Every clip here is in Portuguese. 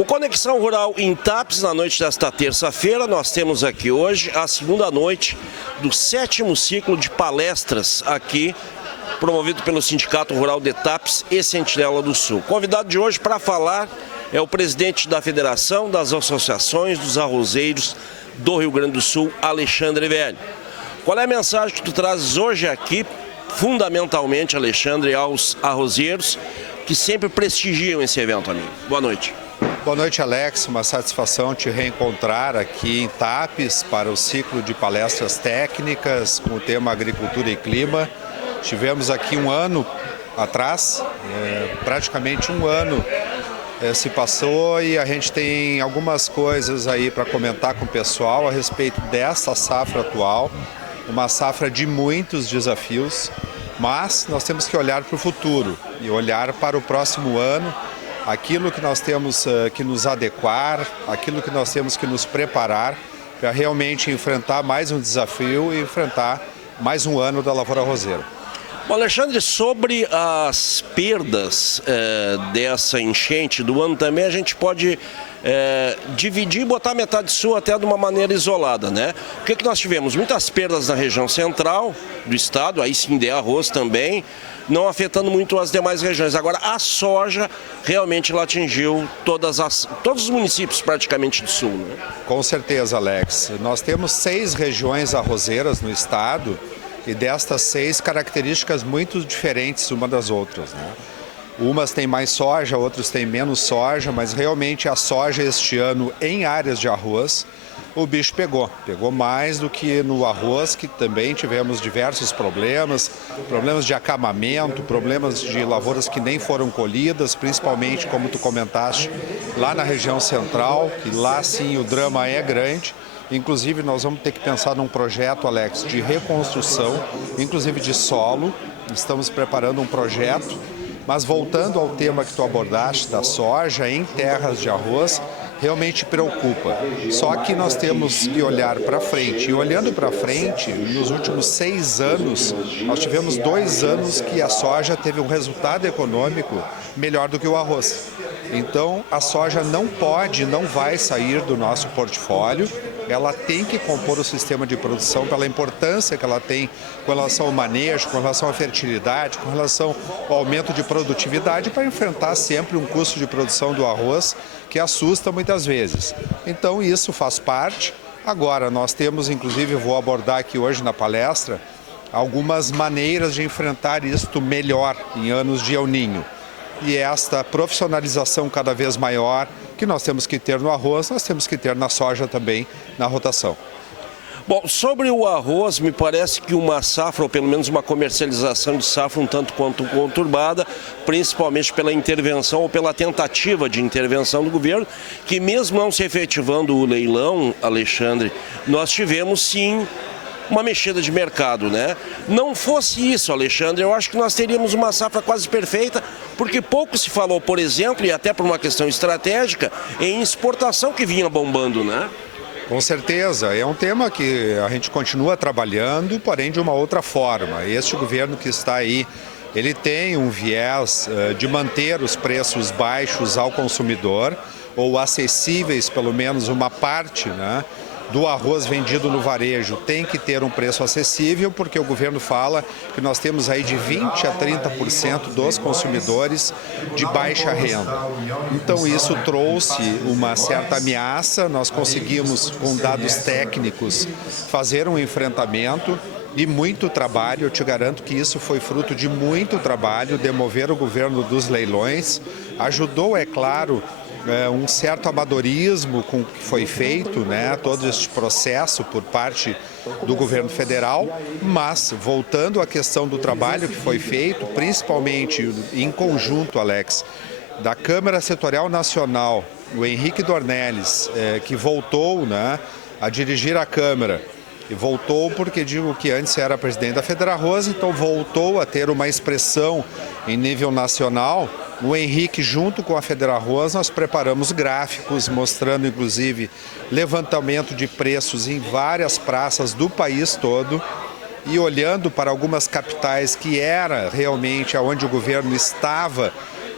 O Conexão Rural em TAPS, na noite desta terça-feira, nós temos aqui hoje a segunda noite do 7º ciclo de palestras aqui, promovido pelo Sindicato Rural de TAPS e Sentinela do Sul. O convidado de hoje para falar é o presidente da Federação das Associações dos Arrozeiros do Rio Grande do Sul, Alexandre Velho. Qual é a mensagem que tu trazes hoje aqui, fundamentalmente, Alexandre, aos arrozeiros que sempre prestigiam esse evento, amigo? Boa noite. Boa noite, Alex. Uma satisfação te reencontrar aqui em TAPS para o ciclo de palestras técnicas com o tema Agricultura e Clima. Tivemos aqui um ano atrás, praticamente um ano se passou e a gente tem algumas coisas aí para comentar com o pessoal a respeito dessa safra atual, uma safra de muitos desafios, mas nós temos que olhar para o futuro e olhar para o próximo ano, aquilo que nós temos que nos adequar, aquilo que nós temos que nos preparar para realmente enfrentar mais um desafio e enfrentar mais um ano da lavoura arrozeira. Bom, Alexandre, sobre as perdas dessa enchente do ano também, a gente pode dividir e botar metade sul até de uma maneira isolada, né? O que nós tivemos? Muitas perdas na região central do estado, aí sim de arroz também, não afetando muito as demais regiões. Agora, a soja realmente ela atingiu todos os municípios praticamente do sul, né? Com certeza, Alex. Nós temos 6 regiões arrozeiras no estado e destas 6 características muito diferentes uma das outras, né? Umas têm mais soja, outras têm menos soja, mas realmente a soja este ano em áreas de arroz, o bicho pegou mais do que no arroz, que também tivemos diversos problemas de acamamento, problemas de lavouras que nem foram colhidas, principalmente, como tu comentaste, lá na região central, que lá sim o drama é grande. Inclusive nós vamos ter que pensar num projeto, Alex, de reconstrução, inclusive de solo, estamos preparando um projeto, mas voltando ao tema que tu abordaste da soja em terras de arroz, realmente preocupa. Só que nós temos que olhar para frente. E olhando para frente, nos últimos 6 anos, nós tivemos 2 anos que a soja teve um resultado econômico melhor do que o arroz. Então, a soja não vai sair do nosso portfólio. Ela tem que compor o sistema de produção pela importância que ela tem com relação ao manejo, com relação à fertilidade, com relação ao aumento de produtividade para enfrentar sempre um custo de produção do arroz que assusta muitas vezes. Então isso faz parte. Agora nós temos, inclusive, vou abordar aqui hoje na palestra, algumas maneiras de enfrentar isto melhor em anos de El Niño. E esta profissionalização cada vez maior que nós temos que ter no arroz, nós temos que ter na soja também, na rotação. Bom, sobre o arroz, me parece que uma safra, ou pelo menos uma comercialização de safra um tanto quanto conturbada, principalmente pela intervenção ou pela tentativa de intervenção do governo, que mesmo não se efetivando o leilão, Alexandre, nós tivemos sim uma mexida de mercado, né? Não fosse isso, Alexandre, eu acho que nós teríamos uma safra quase perfeita, porque pouco se falou, por exemplo, e até por uma questão estratégica, em exportação que vinha bombando, né? Com certeza, é um tema que a gente continua trabalhando, porém de uma outra forma. Este governo que está aí, ele tem um viés de manter os preços baixos ao consumidor, ou acessíveis, pelo menos uma parte, né, do arroz vendido no varejo tem que ter um preço acessível, porque o governo fala que nós temos aí de 20% a 30% dos consumidores de baixa renda. Então isso trouxe uma certa ameaça, nós conseguimos com dados técnicos fazer um enfrentamento e muito trabalho, eu te garanto que isso foi fruto de muito trabalho, de mover o governo dos leilões, ajudou, é claro, um certo amadorismo com o que foi feito, né, todo este processo por parte do governo federal, mas voltando à questão do trabalho que foi feito, principalmente em conjunto, Alex, da Câmara Setorial Nacional, o Henrique Dornelles, que voltou, né, a dirigir a Câmara, e voltou porque digo que antes era presidente da Federarroz, então voltou a ter uma expressão em nível nacional. O Henrique, junto com a Federarroz, nós preparamos gráficos mostrando, inclusive, levantamento de preços em várias praças do país todo e olhando para algumas capitais que era realmente onde o governo estava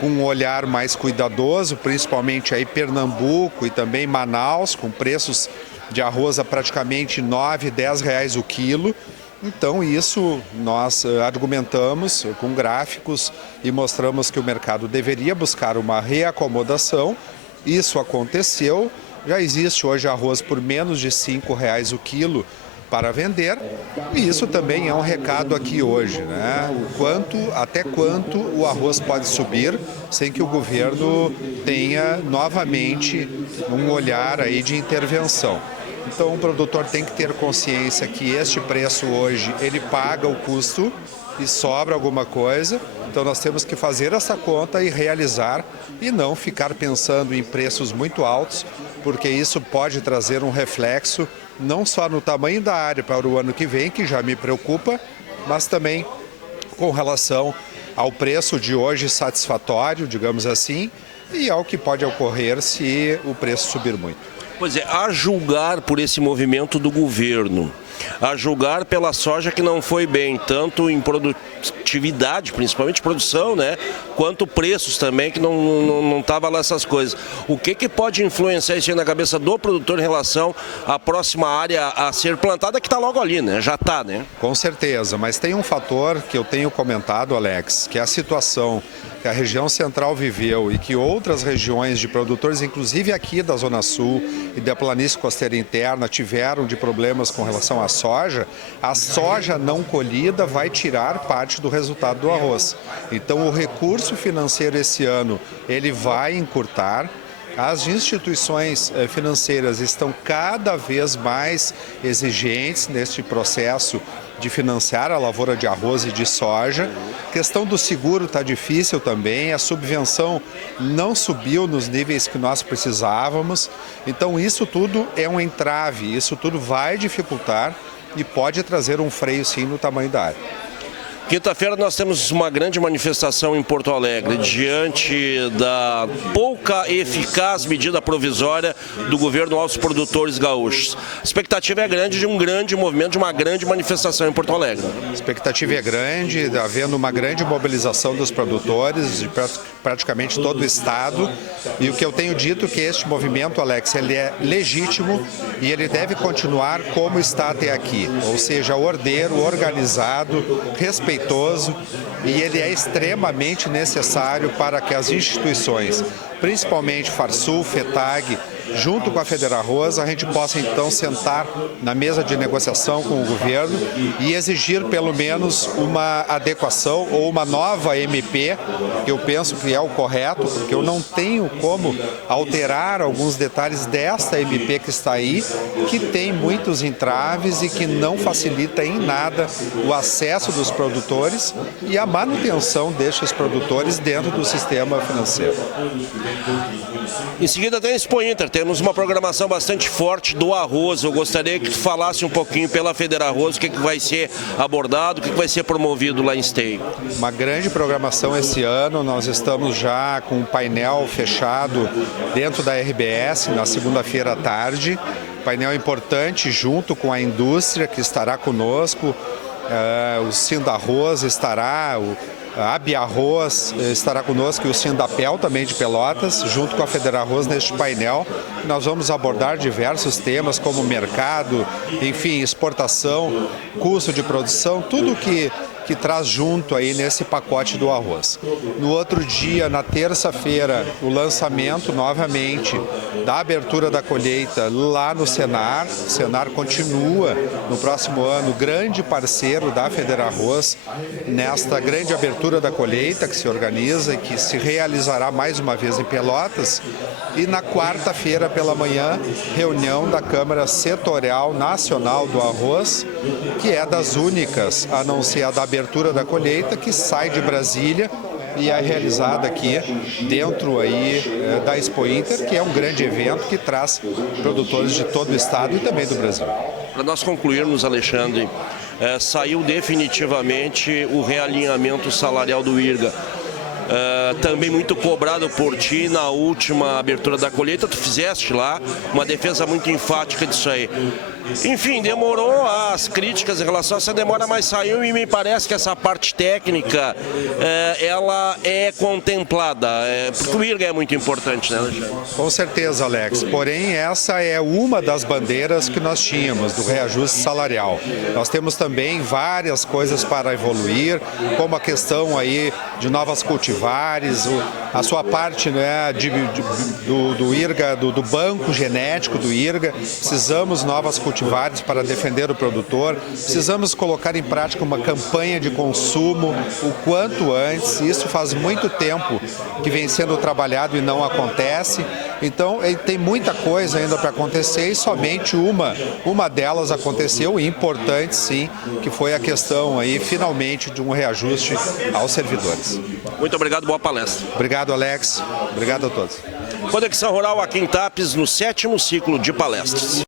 com um olhar mais cuidadoso, principalmente aí Pernambuco e também Manaus, com preços de arroz a praticamente R$ 9, R$ 10 o quilo. Então isso nós argumentamos com gráficos e mostramos que o mercado deveria buscar uma reacomodação. Isso aconteceu, já existe hoje arroz por menos de R$ 5 o quilo para vender, e isso também é um recado aqui hoje, né? Até quanto o arroz pode subir sem que o governo tenha novamente um olhar aí de intervenção. Então o produtor tem que ter consciência que este preço hoje ele paga o custo e sobra alguma coisa, então nós temos que fazer essa conta e realizar e não ficar pensando em preços muito altos, porque isso pode trazer um reflexo não só no tamanho da área para o ano que vem, que já me preocupa, mas também com relação ao preço de hoje satisfatório, digamos assim, e ao que pode ocorrer se o preço subir muito. Pois é, a julgar por esse movimento do governo, a julgar pela soja que não foi bem, tanto em produtividade, principalmente produção, né, quanto preços também, que não estava lá essas coisas. O que pode influenciar isso aí na cabeça do produtor em relação à próxima área a ser plantada, que está logo ali, né? Já está, né? Com certeza, mas tem um fator que eu tenho comentado, Alex, que é a situação que a região central viveu e que outras regiões de produtores, inclusive aqui da Zona Sul e da planície costeira interna, tiveram de problemas com relação à soja. A soja não colhida vai tirar parte do resultado do arroz. Então o recurso financeiro esse ano ele vai encurtar. As instituições financeiras estão cada vez mais exigentes neste processo de financiar a lavoura de arroz e de soja. A questão do seguro está difícil também, a subvenção não subiu nos níveis que nós precisávamos. Então isso tudo é um entrave, isso tudo vai dificultar e pode trazer um freio sim no tamanho da área. Quinta-feira nós temos uma grande manifestação em Porto Alegre, diante da pouca eficaz medida provisória do governo aos produtores gaúchos. A expectativa é grande de um grande movimento, de uma grande manifestação em Porto Alegre. A expectativa é grande, havendo uma grande mobilização dos produtores de praticamente todo o estado. E o que eu tenho dito é que este movimento, Alex, ele é legítimo e ele deve continuar como está até aqui, ou seja, ordeiro, organizado, respeitoso, e ele é extremamente necessário para que as instituições, principalmente Farsul, FETAG, junto com a Federarroz, a gente possa então sentar na mesa de negociação com o governo e exigir pelo menos uma adequação ou uma nova MP, que eu penso que é o correto, porque eu não tenho como alterar alguns detalhes desta MP que está aí, que tem muitos entraves e que não facilita em nada o acesso dos produtores e a manutenção destes produtores dentro do sistema financeiro. Em seguida tem Expo Inter, temos uma programação bastante forte do arroz. Eu gostaria que tu falasse um pouquinho pela Federarroz, o que vai ser abordado, o que vai ser promovido lá em Esteio. Uma grande programação esse ano, nós estamos já com um painel fechado dentro da RBS na segunda-feira à tarde. Painel importante junto com a indústria que estará conosco, o Sindarroz estará, a Abiarroz estará conosco e o Sindapel também de Pelotas, junto com a Federarroz neste painel. Nós vamos abordar diversos temas como mercado, enfim, exportação, custo de produção, tudo que traz junto aí nesse pacote do arroz. No outro dia, na terça-feira, o lançamento novamente da abertura da colheita lá no Senar. O Senar continua no próximo ano grande parceiro da Federarroz nesta grande abertura da colheita que se organiza e que se realizará mais uma vez em Pelotas. E na quarta-feira pela manhã, reunião da Câmara Setorial Nacional do Arroz, que é das únicas, a não ser a da abertura da colheita, que sai de Brasília e é realizada aqui dentro aí da Expo Inter, que é um grande evento que traz produtores de todo o estado e também do Brasil. Para nós concluirmos, Alexandre, saiu definitivamente o realinhamento salarial do IRGA. Também muito cobrado por ti na última abertura da colheita, tu fizeste lá uma defesa muito enfática disso aí. Enfim, demorou as críticas em relação a essa demora, mas saiu e me parece que essa parte técnica, ela é contemplada, porque o IRGA é muito importante, né, Alexandre? Com certeza, Alex. Porém, essa é uma das bandeiras que nós tínhamos do reajuste salarial. Nós temos também várias coisas para evoluir, como a questão aí de novas cultivares, a sua parte, né, do IRGA, do banco genético do IRGA. Precisamos novas cultivares para defender o produtor. Precisamos colocar em prática uma campanha de consumo o quanto antes. Isso faz muito tempo que vem sendo trabalhado e não acontece. Então, tem muita coisa ainda para acontecer e somente uma delas aconteceu, e importante sim, que foi a questão aí, finalmente, de um reajuste aos servidores. Muito obrigado, boa palestra. Obrigado, Alex. Obrigado a todos. Conexão Rural aqui em Tapes, no 7º ciclo de palestras.